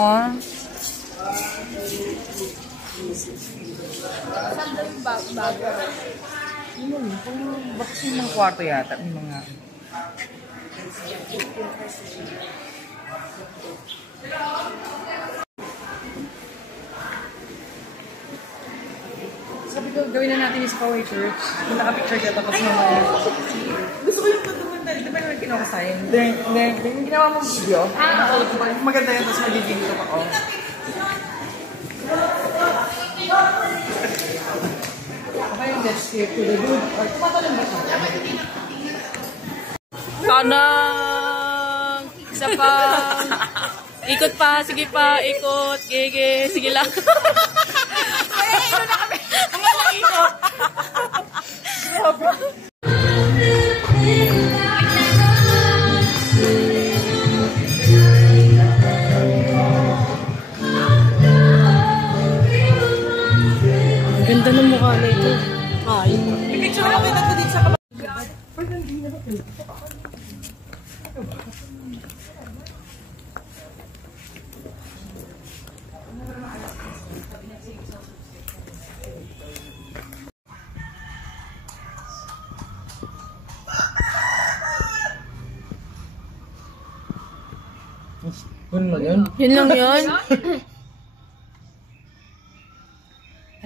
Oh. Saan daw yung bago? Yun, kung bakit yung mga kwarto yata, yung mga... Sabi ko, gawin na natin yung sa Kawai Church. Yung naka-picture ka tapos mamaya. Gusto ko yung tutuman na, di ba naman ginawa ko sa'yo? Yung ginawa mong video. Maganda yan, tapos mag-video pa ako. Baka yung let's see to the good. Or tumatalong ba siya? Kanang! Isa pa! Ikot pa! Sige pa! Ikot! Gege! Sige lang! Ay, ito na kami! Ang mga ikot! Ang ganda ng mukha na ito. Ay. I-picture lang kita dito sa kabag. Pwede hindi na ba? Yun lang yun? Yun lang yun?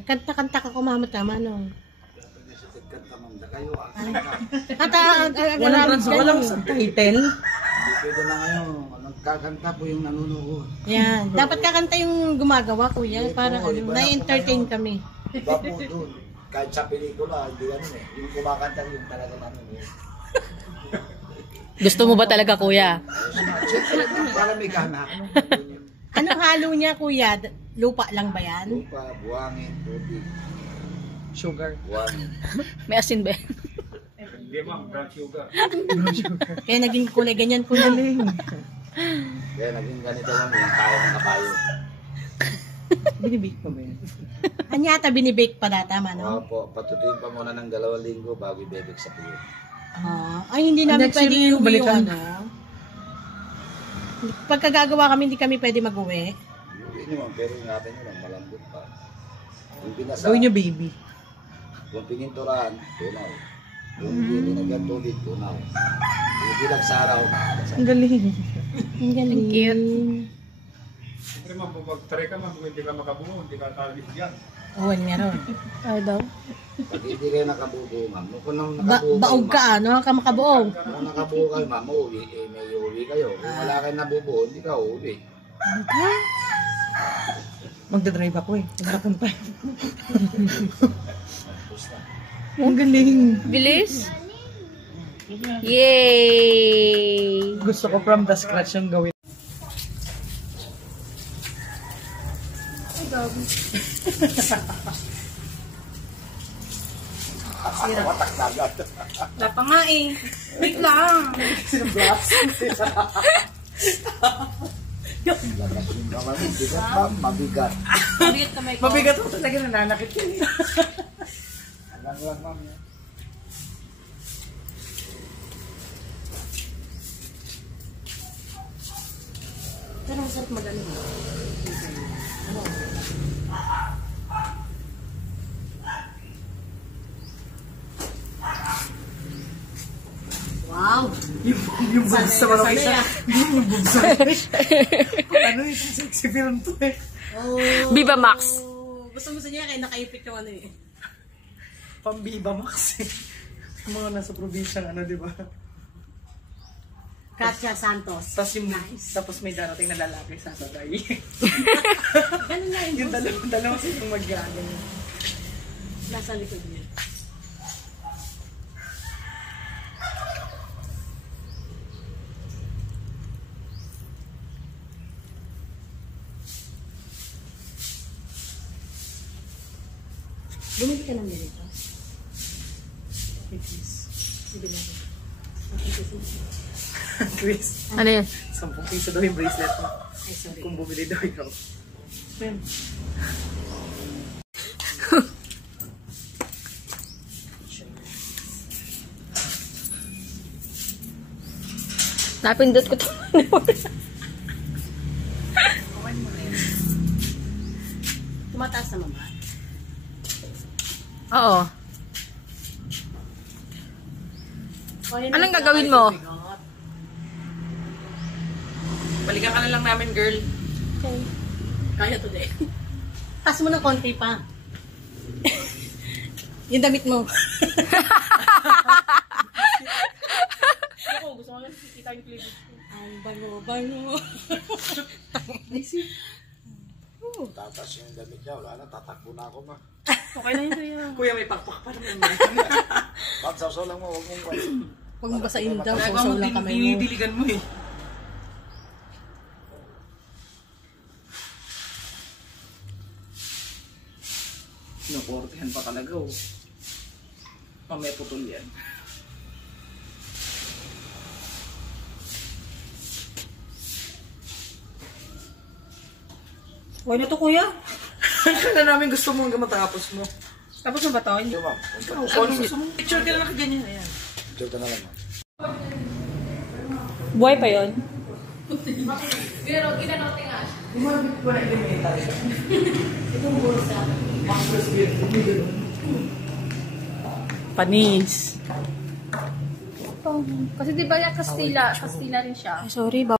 Kanta-kanta ka kumama-tama, no? Walang transo, walang subtitle. Pwede na ngayon, nagkakanta po yung nanunood. Yan. Dapat kakanta yung gumagawa, kuya. Para na-entertain kami. Iba po doon. Kahit sa pelikula, hindi ganun eh. Yung kumakanta yung talaga nanunood. Gusto mo ba talaga, kuya? Siyempre, para may gana. Anong halo niya, kuya? Lupa lang ba yan? Lupa, buwangin, tubig. Sugar. Buwangin. May asin ba? Hindi ma'am, brown sugar. Kaya naging kulay ganyan po namin. Kaya naging ganito lang yung kaya ng kabayo. Binibake pa ba yun? Anyata binibake pa data, no? Opo, patutuin pa muna ng 2 linggo bago ibebek sa piyo. Ay, hindi namin Next pwede year iuwi yung balikan. ano. Pagkagagawa kami, hindi kami pwede mag-uwi. pwede naman, pero ingatan nyo lang, malambot pa. Kung pinasa, Gawin niyo baby. kung pininturahan, tunaw. Kung hindi nagyan tubig, tunaw. Kung pinagsaraw, Ang galing. Ang galing. Cute. Siyempre ma'am, kung mag-try ka ma'am, kung hindi ka makabuo, hindi ka talis yan. Uwan nga ron. Ay daw. pag hindi kayo nakabuo, ma'am, kung nang nakabuo Baog ka, ano? Ka makabuo. Kung nakabuo kayo, ma'am, uuwi, eh, may uuwi kayo. Kung wala kayo nabubuo, hindi ka uuwi. Magdadrive ako eh. Maghapon pa. Ang galing. Bilis. Yay! Gusto ko from the scratch yung gawin. Watak na agad. Wala pa nga eh. Wait lang. Lakas yung naman, bigat ma'am, mabigat. Mabigat kamay ko. Mabigat mo talaga, nananakit yun. Alam lang ma'am. Pero masarap magaling. Wow! Yung boobs sa mga isa. Yung boobs sa mga isa. Ano yung sexy film to eh. Oh, Viva Max. Gusto niya kaya nakaipit yung ano eh. Pang Viva Max eh. Yung mga nasa probinsyang ano, di ba? Katya Santos. Tapos may darating na lalaki sa sabay. Ganun nga Yung dalawa silang mag-gano'n. nasa likod niya. Bumili ka ng ganito. Bibili ako. Chris, Ano yun? 10 piso daw yung bracelet mo. Ay, sorry. Kung bumili daw ikaw. Pen. Napindot ko ito. Tumataas na mama. Oo. Anong gagawin mo? Balikan ka na lang namin, girl. Kaya today. Taas mo ng konti pa. Yung damit mo. Ako, gusto ko lang kita yung cleavage ko. Ang bango. Tatas yung damit niya, wala na, tatakbo na ako ma. Okay na yun sa'yo. Kuya, may pakpak pa naman. Pag sausaw lang mo, huwag mong kwento. Huwag mo basahin daw. Nagawa Susaw mo, lang kamay mo. dinidiligan mo eh. Sinuportihan pa talaga oh. Mamaya putol yan. Huwag na to kuya. Kaya namin gusto mo hanggang matapos mo. Tapos na ba to? Hindi. Ito ma'am, Ano gusto mo? Picture ka na nakaganyan. Ayan. ito na lang ma'am. Buhay pa yun? Gumamit ko na elemental. Itong bulsa. Maxwell's beautiful. Panis. Kasi di ba Kastila rin siya. Sorry,